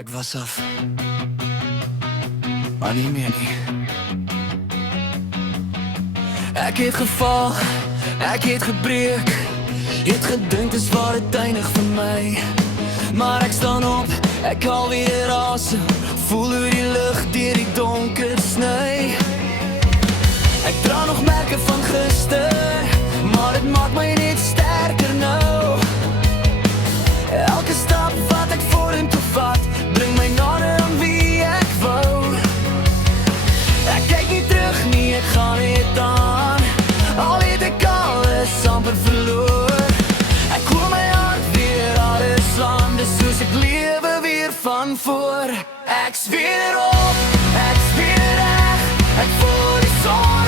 Ek was af, maar nie meer nie. Ek het geval, ek het gebreek, het gedink dis waar het eindig vir my. Maar ek staan op, ek haal weer asem, voel hoe die lug deur die donker sny. Ek dra nog merke van gister, maar dit maak my net sterker nou. Elke stap wat ek vorentoe vat, bring my nader aan wie ek wou. Ek kyk nie terug nie, ek gaan net aan, al het ek alles amper verloor. Ek hoor my hart weer alles aan, dis soos ek lewe weer van voor. Ek's weer op, ek's weer reg, ek voel die son